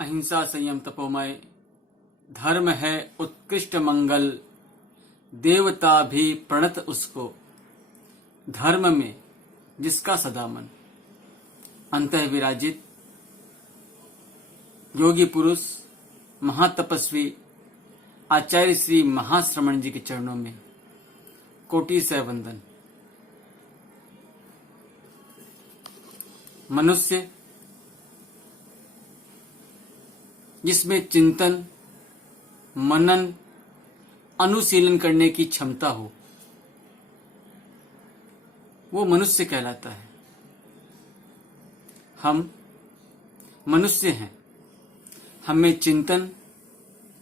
अहिंसा संयम तपोमय धर्म है उत्कृष्ट मंगल, देवता भी प्रणत उसको, धर्म में जिसका सदा मन। अंतः विराजित योगी पुरुष महातपस्वी आचार्य श्री महाश्रमण जी के चरणों में कोटि से वंदन। मनुष्य जिसमें चिंतन मनन अनुशीलन करने की क्षमता हो वो मनुष्य कहलाता है। हम मनुष्य हैं, हमें चिंतन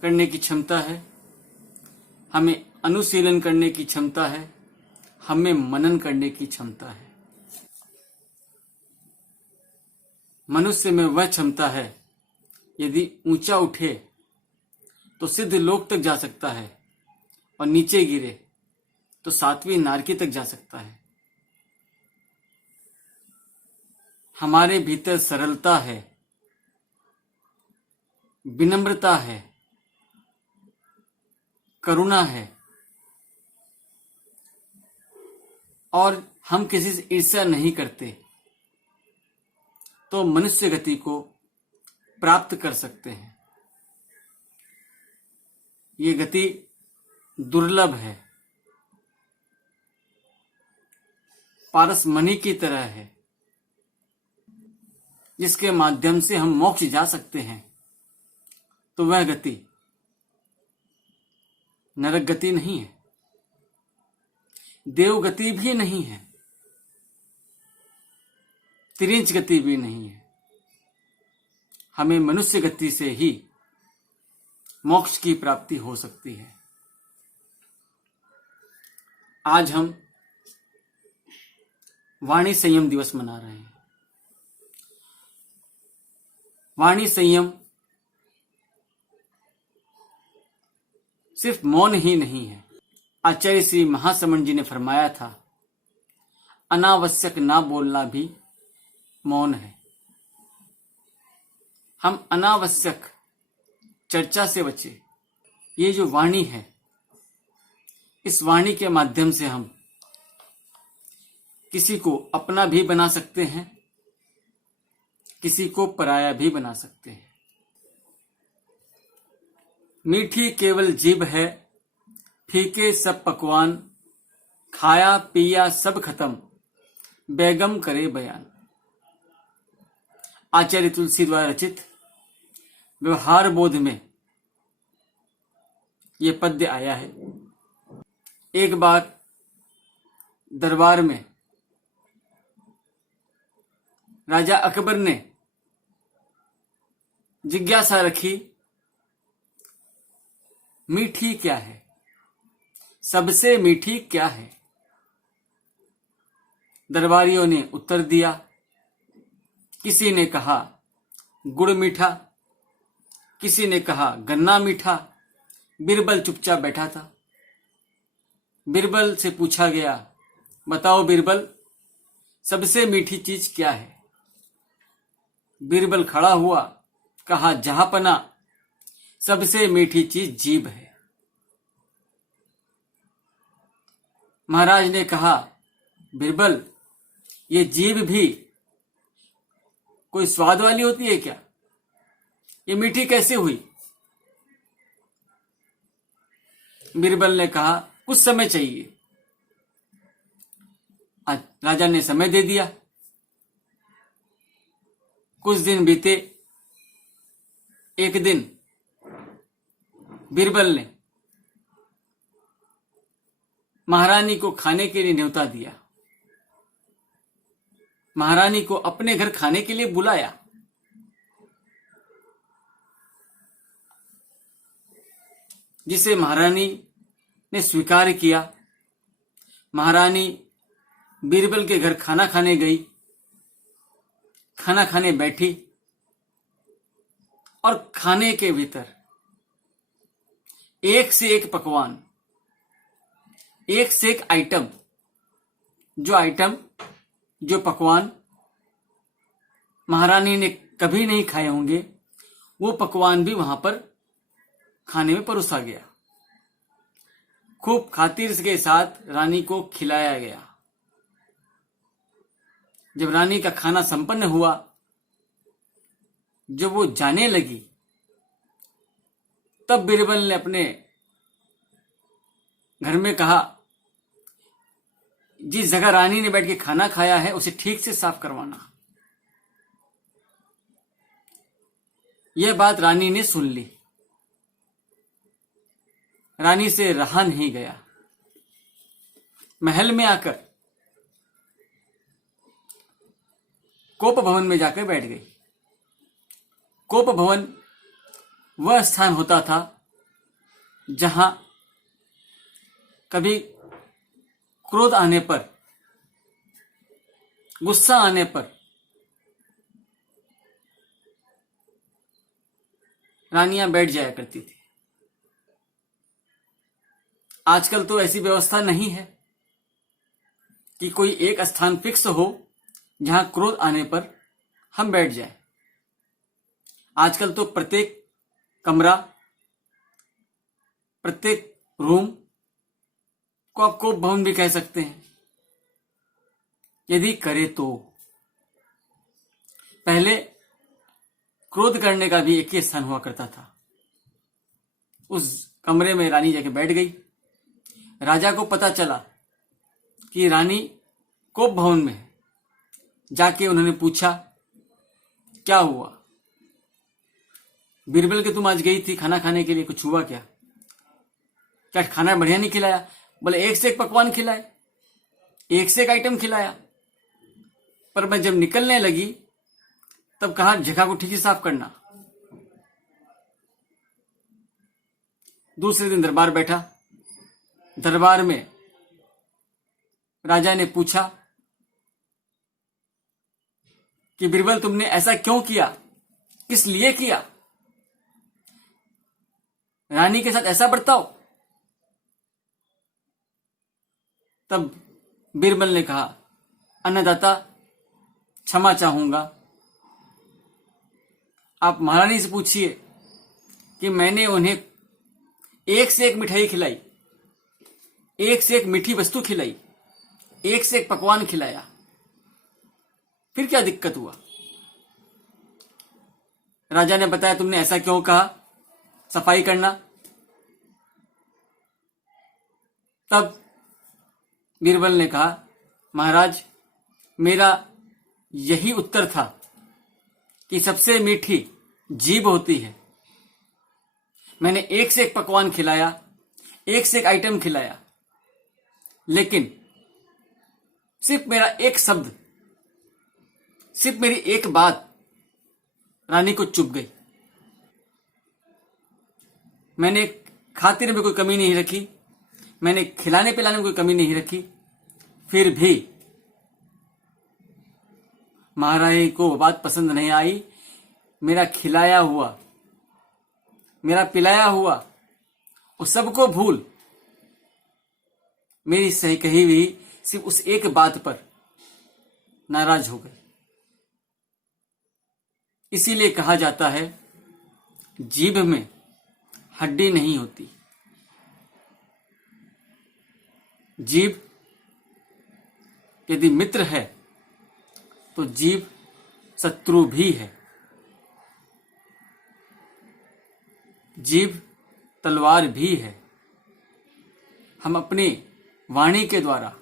करने की क्षमता है, हमें अनुशीलन करने की क्षमता है, हमें मनन करने की क्षमता है। मनुष्य में वह क्षमता है, यदि ऊंचा उठे तो सिद्ध लोक तक जा सकता है और नीचे गिरे तो सातवीं नारकी तक जा सकता है। हमारे भीतर सरलता है, विनम्रता है, करुणा है और हम किसी से ईर्ष्या नहीं करते तो मनुष्य गति को प्राप्त कर सकते हैं। ये गति दुर्लभ है, पारसमणि की तरह है, जिसके माध्यम से हम मोक्ष जा सकते हैं। तो वह गति नरक गति नहीं है, देव गति भी नहीं है, तिरिंच गति भी नहीं है। हमें मनुष्य गति से ही मोक्ष की प्राप्ति हो सकती है। आज हम वाणी संयम दिवस मना रहे हैं। वाणी संयम सिर्फ मौन ही नहीं है। आचार्य श्री महाश्रमण जी ने फरमाया था, अनावश्यक ना बोलना भी मौन है। हम अनावश्यक चर्चा से बचे। ये जो वाणी है, इस वाणी के माध्यम से हम किसी को अपना भी बना सकते हैं, किसी को पराया भी बना सकते हैं। मीठी केवल जीभ है, फीके सब पकवान, खाया पिया सब खत्म, बेगम करे बयान। आचार्य तुलसी द्वारा रचित व्यवहार बोध में यह पद्य आया है। एक बार दरबार में राजा अकबर ने जिज्ञासा रखी, मीठी क्या है, सबसे मीठी क्या है। दरबारियों ने उत्तर दिया, किसी ने कहा गुड़ मीठा, किसी ने कहा गन्ना मीठा। बिरबल चुपचाप बैठा था। बिरबल से पूछा गया, बताओ बिरबल, सबसे मीठी चीज क्या है। बिरबल खड़ा हुआ, कहा जहांपना, सबसे मीठी चीज जीभ है। महाराज ने कहा, बिरबल, ये जीभ भी कोई स्वाद वाली होती है क्या, ये मीठी कैसे हुई। बिरबल ने कहा, कुछ समय चाहिए। आज राजा ने समय दे दिया। कुछ दिन बीते। एक दिन बिरबल ने महारानी को खाने के लिए न्योता दिया, महारानी को अपने घर खाने के लिए बुलाया। जिसे महारानी ने स्वीकार किया। महारानी बिरबल के घर खाना खाने गई, खाना खाने बैठी और खाने के भीतर एक से एक पकवान, एक से एक आइटम, जो पकवान महारानी ने कभी नहीं खाए होंगे, वो पकवान भी वहां पर खाने में परोसा गया। खूब खातिर के साथ रानी को खिलाया गया। जब रानी का खाना संपन्न हुआ, जब वो जाने लगी, तब बीरबल ने अपने घर में कहा, जिस जगह रानी ने बैठ के खाना खाया है उसे ठीक से साफ करवाना। यह बात रानी ने सुन ली। रानी से रहा नहीं गया। महल में आकर कोप भवन में जाकर बैठ गई। कोप भवन वह स्थान होता था जहां कभी क्रोध आने पर, गुस्सा आने पर रानियां बैठ जाया करती थी। आजकल तो ऐसी व्यवस्था नहीं है कि कोई एक स्थान फिक्स हो जहां क्रोध आने पर हम बैठ जाएं। आजकल तो प्रत्येक कमरा, प्रत्येक रूम को आप कोप भवन भी कह सकते हैं, यदि करे तो। पहले क्रोध करने का भी एक ही स्थान हुआ करता था। उस कमरे में रानी जाके बैठ गई। राजा को पता चला कि रानी कोप भवन में है। जाके उन्होंने पूछा, क्या हुआ? बीरबल के तुम आज गई थी खाना खाने के लिए, कुछ हुआ क्या? क्या खाना बढ़िया नहीं खिलाया? बोले एक से एक पकवान खिलाए, एक से एक आइटम खिलाया, पर मैं जब निकलने लगी तब कहा जगह को ठीक से साफ करना। दूसरे दिन दरबार बैठा। दरबार में राजा ने पूछा कि बीरबल तुमने ऐसा क्यों किया, किस लिए किया? रानी के साथ ऐसा बर्ताव? तब बीरबल ने कहा, अन्नदाता क्षमा चाहूंगा, आप महारानी से पूछिए कि मैंने उन्हें एक से एक मिठाई खिलाई, एक से एक मीठी वस्तु खिलाई, एक से एक पकवान खिलाया, फिर क्या दिक्कत हुआ? राजा ने बताया, तुमने ऐसा क्यों कहा, सफाई करना। तब बीरबल ने कहा, महाराज मेरा यही उत्तर था कि सबसे मीठी जीभ होती है। मैंने एक से एक पकवान खिलाया, एक से एक आइटम खिलाया, लेकिन सिर्फ मेरा एक शब्द, सिर्फ मेरी एक बात रानी को चुभ गई। मैंने खातिर में कोई कमी नहीं रखी, मैंने खिलाने पिलाने में कोई कमी नहीं रखी, फिर भी महारानी को बात पसंद नहीं आई। मेरा खिलाया हुआ, मेरा पिलाया हुआ, उस सबको भूल मेरी सही कही हुई सिर्फ उस एक बात पर नाराज हो गए। इसीलिए कहा जाता है, जीभ में हड्डी नहीं होती। जीभ यदि मित्र है तो जीभ शत्रु भी है। जीभ तलवार भी है। हम अपनी वाणी के द्वारा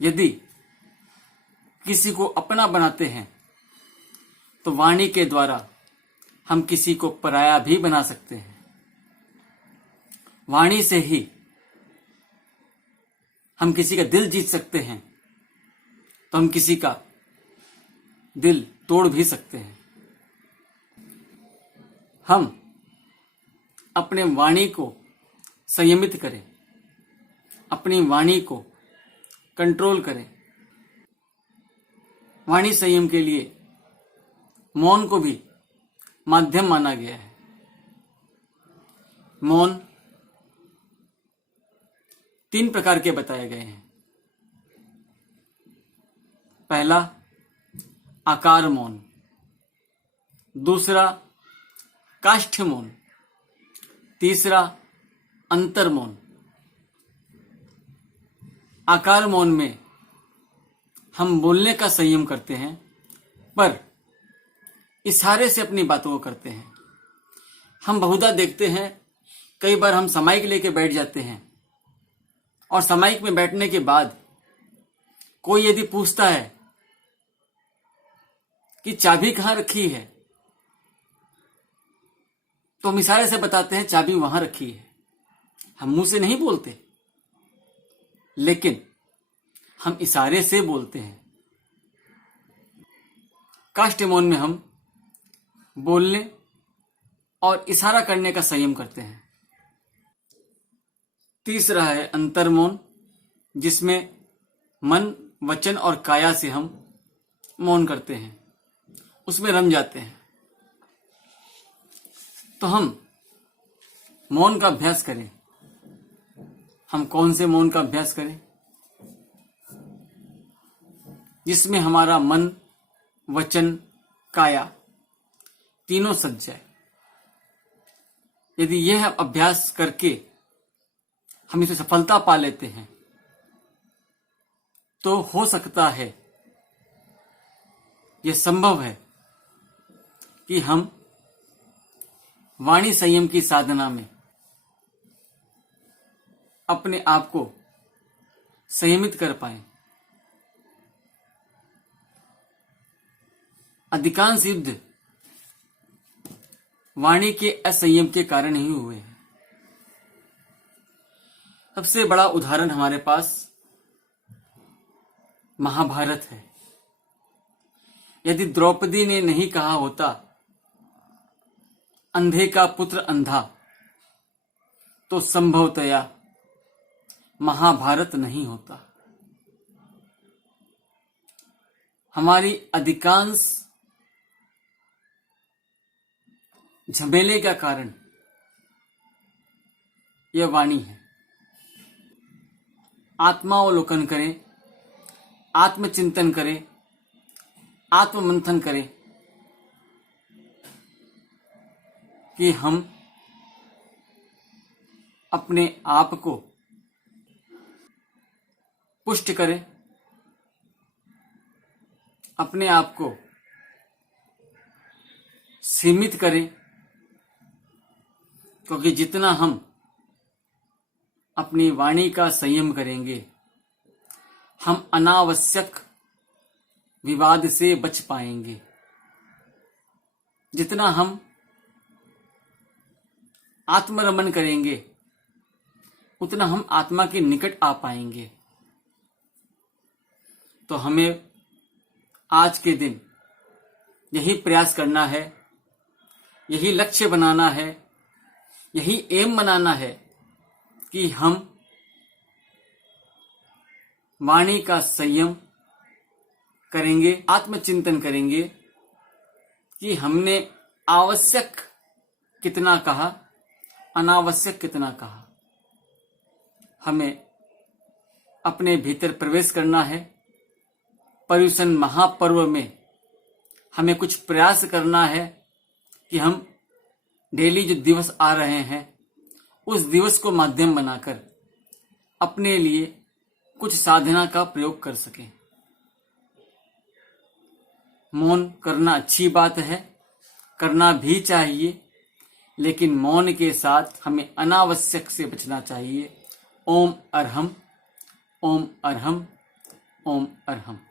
यदि किसी को अपना बनाते हैं तो वाणी के द्वारा हम किसी को पराया भी बना सकते हैं। वाणी से ही हम किसी का दिल जीत सकते हैं, तो हम किसी का दिल तोड़ भी सकते हैं। हम अपने वाणी को संयमित करें, अपनी वाणी को कंट्रोल करें। वाणी संयम के लिए मौन को भी माध्यम माना गया है। मौन 3 प्रकार के बताए गए हैं। पहला, आकार मौन। दूसरा काष्ठ मौन, तीसरा अंतर मौन। आकार मौन में हम बोलने का संयम करते हैं, पर इशारे से अपनी बातों को करते हैं। हम बहुधा देखते हैं, कई बार हम सामायिक लेके बैठ जाते हैं और सामायिक में बैठने के बाद कोई यदि पूछता है कि चाबी कहाँ रखी है, तो हम इशारे से बताते हैं चाबी वहां रखी है। हम मुंह से नहीं बोलते, लेकिन हम इशारे से बोलते हैं। काष्ठ मौन में हम बोलने और इशारा करने का संयम करते हैं। तीसरा है अंतर मौन, जिसमें मन, वचन और काया से हम मौन करते हैं, उसमें रम जाते हैं। तो हम मौन का अभ्यास करें। हम कौन से मौन का अभ्यास करें? जिसमें हमारा मन, वचन, काया तीनों सज जाए। यदि यह अभ्यास करके हम इसे सफलता पा लेते हैं, तो हो सकता है, यह संभव है कि हम वाणी संयम की साधना में अपने आप को संयमित कर पाए। अधिकांश युद्ध वाणी के असंयम के कारण ही हुए हैं। सबसे बड़ा उदाहरण हमारे पास महाभारत है। यदि द्रौपदी ने नहीं कहा होता अंधे का पुत्र अंधा, तो संभवतया महाभारत नहीं होता। हमारी अधिकांश झमेले का कारण यह वाणी है। आत्मावलोकन करें, आत्मचिंतन करें, आत्ममंथन करें कि हम अपने आप को पुष्ट करें, अपने आप को सीमित करें, क्योंकि जितना हम अपनी वाणी का संयम करेंगे, हम अनावश्यक विवाद से बच पाएंगे। जितना हम आत्मरमण करेंगे, उतना हम आत्मा के निकट आ पाएंगे। तो हमें आज के दिन यही प्रयास करना है, यही लक्ष्य बनाना है, यही एम बनाना है कि हम वाणी का संयम करेंगे, आत्मचिंतन करेंगे कि हमने आवश्यक कितना कहा, अनावश्यक कितना कहा। हमें अपने भीतर प्रवेश करना है। पर्युषण महापर्व में हमें कुछ प्रयास करना है कि हम डेली जो दिवस आ रहे हैं, उस दिवस को माध्यम बनाकर अपने लिए कुछ साधना का प्रयोग कर सकें। मौन करना अच्छी बात है, करना भी चाहिए, लेकिन मौन के साथ हमें अनावश्यक से बचना चाहिए। ओम अरहम, ओम अरहम, ओम अरहम।